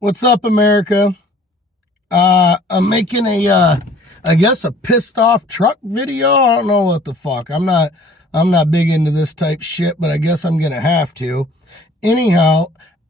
What's up, America? I'm making I guess a pissed off truck video. I don't know what the fuck. I'm not big into this type shit, but I guess I'm gonna have to. Anyhow,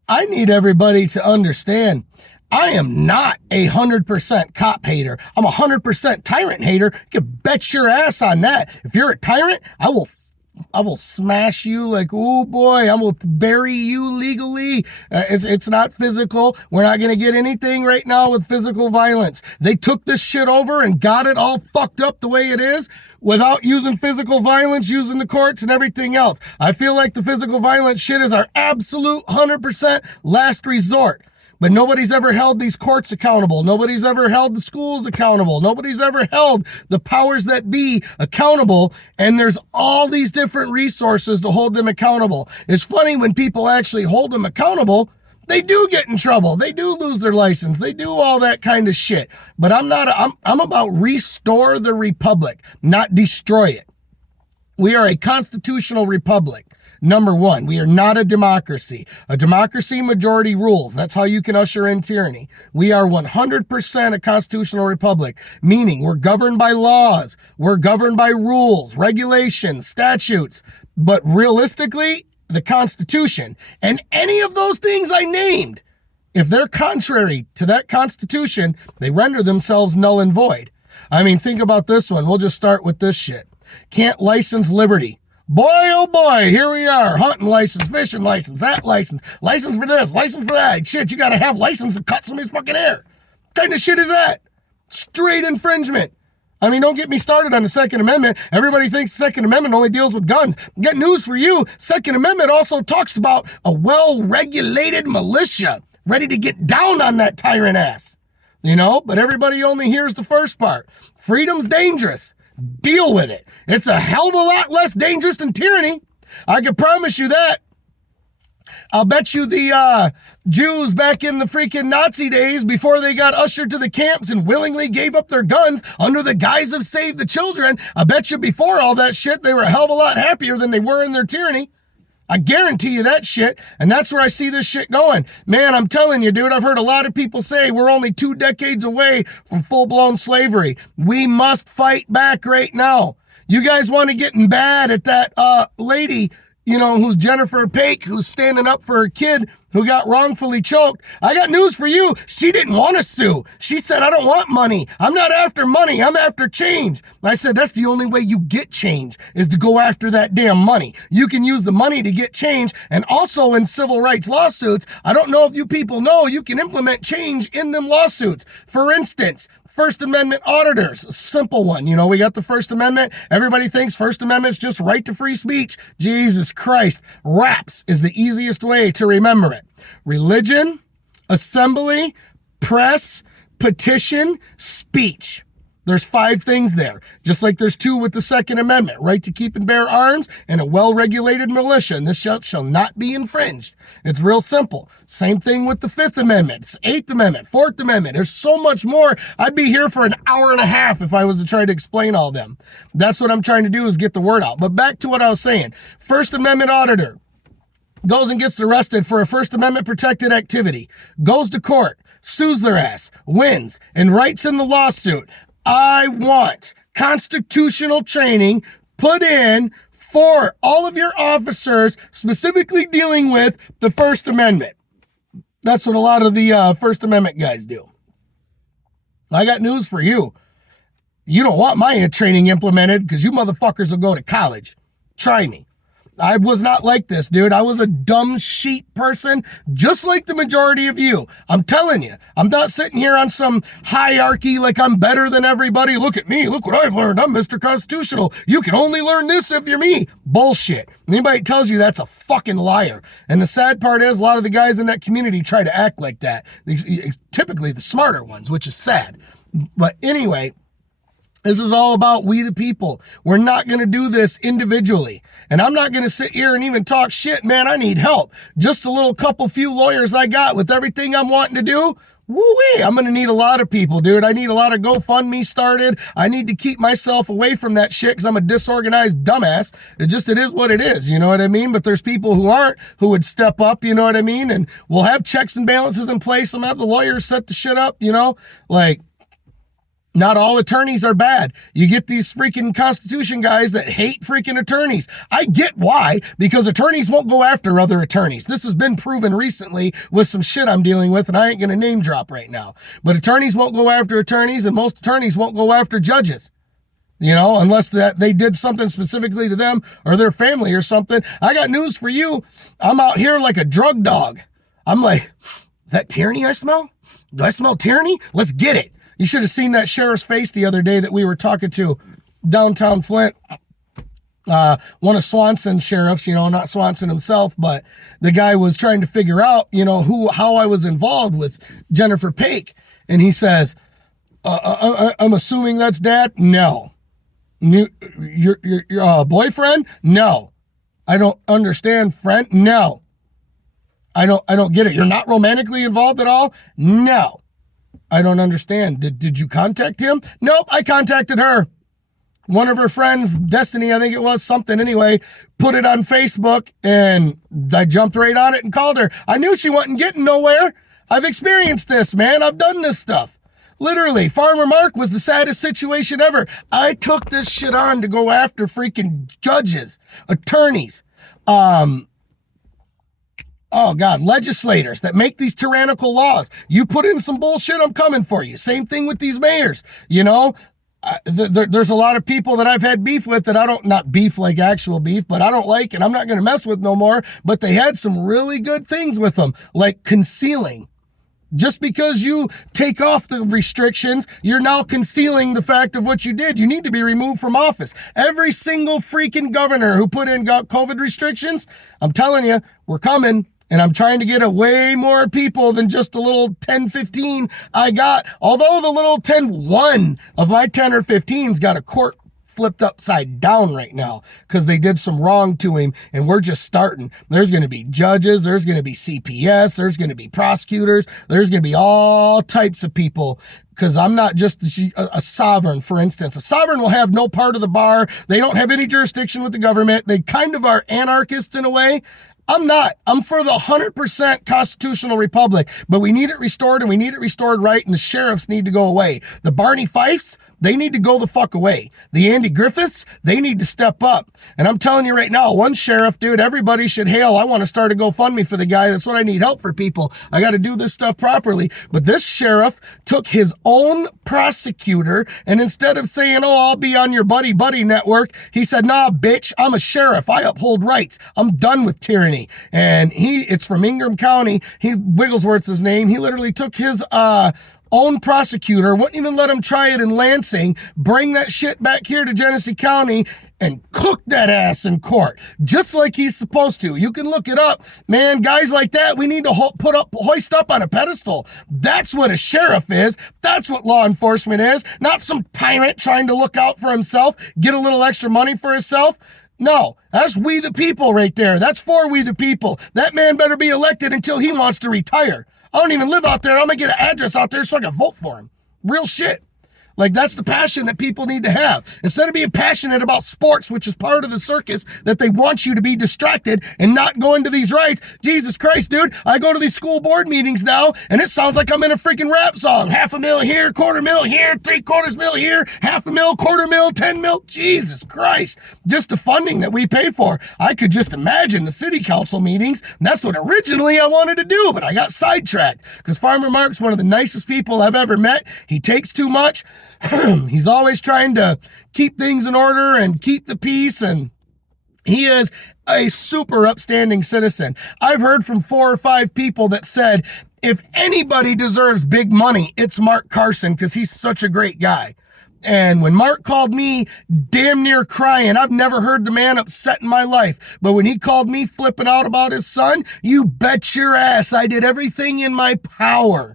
I need everybody to understand. I am not 100% cop hater. I'm 100% tyrant hater. You can bet your ass on that. If you're a tyrant, I will smash you like, oh boy, I will bury you legally. It's not physical. We're not going to get anything right now with physical violence. They took this shit over and got it all fucked up the way it is without using physical violence, using the courts and everything else. I feel like the physical violence shit is our absolute 100% last resort. But nobody's ever held these courts accountable. Nobody's ever held the schools accountable. Nobody's ever held the powers that be accountable. And there's all these different resources to hold them accountable. It's funny when people actually hold them accountable, they do get in trouble. They do lose their license. They do all that kind of shit. But I'm about restore the republic, not destroy it. We are a constitutional republic. Number one, we are not a democracy. A democracy, majority rules. That's how you can usher in tyranny. We are 100% a constitutional republic, meaning we're governed by laws. We're governed by rules, regulations, statutes. But realistically, the Constitution and any of those things I named, if they're contrary to that Constitution, they render themselves null and void. I mean, think about this one. We'll just start with this shit. Can't license liberty. Boy, oh boy, here we are. Hunting license, fishing license, that license for this, license for that. Shit, you got to have license to cut somebody's fucking hair. What kind of shit is that? Straight infringement. I mean, don't get me started on the Second Amendment. Everybody thinks the Second Amendment only deals with guns. Got news for you. Second Amendment also talks about a well-regulated militia ready to get down on that tyrant ass. But everybody only hears the first part. Freedom's dangerous. Deal with it. It's a hell of a lot less dangerous than tyranny. I can promise you that. I'll bet you the Jews back in the freaking Nazi days, before they got ushered to the camps and willingly gave up their guns under the guise of save the children, I bet you before all that shit, they were a hell of a lot happier than they were in their tyranny. I guarantee you that shit, and that's where I see this shit going. Man, I'm telling you, dude, I've heard a lot of people say we're only 2 decades away from full-blown slavery. We must fight back right now. You guys want to get in bad at that lady, who's Jennifer Pake, who's standing up for her kid who got wrongfully choked. I got news for you. She didn't want to sue. She said, I don't want money. I'm not after money. I'm after change. I said, that's the only way you get change, is to go after that damn money. You can use the money to get change. And also in civil rights lawsuits, I don't know if you people know, you can implement change in them lawsuits. For instance, First Amendment auditors, a simple one. We got the First Amendment. Everybody thinks First Amendment's just right to free speech. Jesus Christ. RAPS is the easiest way to remember it. Religion, assembly, press, petition, speech. There's 5 things there, just like there's 2 with the Second Amendment, right to keep and bear arms and a well-regulated militia, and this shall not be infringed. It's real simple. Same thing with the Fifth Amendment, 8th Amendment, 4th Amendment. There's so much more. I'd be here for an hour and a half if I was to try to explain all of them. That's what I'm trying to do, is get the word out. But back to what I was saying. First Amendment auditor goes and gets arrested for a First Amendment protected activity, goes to court, sues their ass, wins, and writes in the lawsuit, I want constitutional training put in for all of your officers, specifically dealing with the First Amendment. That's what a lot of the First Amendment guys do. I got news for you. You don't want my training implemented, because you motherfuckers will go to college. Try me. I was not like this, dude. I was a dumb sheep person, just like the majority of you. I'm telling you, I'm not sitting here on some hierarchy like I'm better than everybody. Look at me. Look what I've learned. I'm Mr. Constitutional. You can only learn this if you're me. Bullshit. Anybody tells you that's a fucking liar. And the sad part is, a lot of the guys in that community try to act like that. Typically the smarter ones, which is sad. But anyway, this is all about we the people. We're not going to do this individually. And I'm not going to sit here and even talk shit. Man, I need help. Just a little few lawyers I got with everything I'm wanting to do. Woo-wee, I'm going to need a lot of people, dude. I need a lot of GoFundMe started. I need to keep myself away from that shit because I'm a disorganized dumbass. It is what it is, you know what I mean? But there's people who aren't, who would step up, you know what I mean? And we'll have checks and balances in place. I'm going to have the lawyers set the shit up, you know? Like, not all attorneys are bad. You get these freaking Constitution guys that hate freaking attorneys. I get why, because attorneys won't go after other attorneys. This has been proven recently with some shit I'm dealing with, and I ain't going to name drop right now. But attorneys won't go after attorneys, and most attorneys won't go after judges. You know, unless that they did something specifically to them or their family or something. I got news for you. I'm out here like a drug dog. I'm like, is that tyranny I smell? Do I smell tyranny? Let's get it. You should have seen that sheriff's face the other day that we were talking to downtown Flint. One of Swanson's sheriffs, you know, not Swanson himself, but the guy was trying to figure out, you know, how I was involved with Jennifer Pake. And he says, I'm assuming that's dad? No. Your boyfriend? No. I don't understand, friend? No. I don't get it. You're not romantically involved at all? No. I don't understand. Did you contact him? Nope, I contacted her. One of her friends, Destiny, I think it was, something anyway, put it on Facebook, and I jumped right on it and called her. I knew she wasn't getting nowhere. I've experienced this, man. I've done this stuff. Literally, Farmer Mark was the saddest situation ever. I took this shit on to go after freaking judges, attorneys, oh God, legislators that make these tyrannical laws. You put in some bullshit, I'm coming for you. Same thing with these mayors. You know, there's a lot of people that I've had beef with that I don't, not beef like actual beef, but I don't like and I'm not going to mess with no more. But they had some really good things with them, like concealing. Just because you take off the restrictions, you're now concealing the fact of what you did. You need to be removed from office. Every single freaking governor who put in COVID restrictions, I'm telling you, we're coming. And I'm trying to get a way more people than just the little 10, 15 I got. Although the little 1 of my 10 or 15's got a court flipped upside down right now because they did some wrong to him, and we're just starting. There's going to be judges, there's going to be CPS, there's going to be prosecutors, there's going to be all types of people, because I'm not just a sovereign, for instance. A sovereign will have no part of the bar. They don't have any jurisdiction with the government. They kind of are anarchists in a way. I'm not. I'm for the 100% constitutional republic, but we need it restored, and we need it restored right, and the sheriffs need to go away. The Barney Fifes, they need to go the fuck away. The Andy Griffiths, they need to step up. And I'm telling you right now, one sheriff, dude, everybody should hail. I want to start a GoFundMe for the guy. That's what I need help for, people. I got to do this stuff properly. But this sheriff took his own prosecutor, and instead of saying, oh, I'll be on your buddy network, he said, nah, bitch, I'm a sheriff. I uphold rights. I'm done with tyranny. And it's from Ingham County. Wigglesworth's his name. He literally took his, own prosecutor, wouldn't even let him try it in Lansing, bring that shit back here to Genesee County and cook that ass in court, just like he's supposed to. You can look it up, man. Guys like that, we need to hoist up on a pedestal. That's what a sheriff is. That's what law enforcement is. Not some tyrant trying to look out for himself, get a little extra money for himself. No, that's we the people right there. That's for we the people. That man better be elected until he wants to retire. I don't even live out there. I'm going to get an address out there so I can vote for him. Real shit. Like, that's the passion that people need to have. Instead of being passionate about sports, which is part of the circus, that they want you to be distracted and not go into these rights. Jesus Christ, dude. I go to these school board meetings now, and it sounds like I'm in a freaking rap song. $500,000 here, $250,000 here, $750,000 here, $500,000, $250,000, $10,000. Jesus Christ. Just the funding that we pay for. I could just imagine the city council meetings. That's what originally I wanted to do, but I got sidetracked because Farmer Mark's one of the nicest people I've ever met. He takes too much. He's always trying to keep things in order and keep the peace, and he is a super upstanding citizen. I've heard from 4 or 5 people that said, if anybody deserves big money, it's Mark Carson because he's such a great guy. And when Mark called me damn near crying, I've never heard the man upset in my life. But when he called me flipping out about his son, you bet your ass I did everything in my power.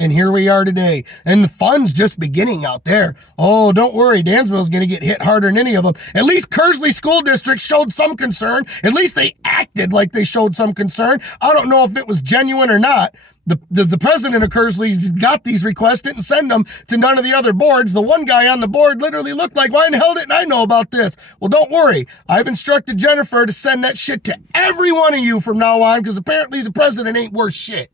And here we are today. And the fun's just beginning out there. Oh, don't worry. Dansville's going to get hit harder than any of them. At least Kearsley School District showed some concern. At least they acted like they showed some concern. I don't know if it was genuine or not. The president of Kersley's got these requests, didn't send them to none of the other boards. The one guy on the board literally looked like, why in the hell didn't I know about this? Well, don't worry. I've instructed Jennifer to send that shit to every one of you from now on, because apparently the president ain't worth shit.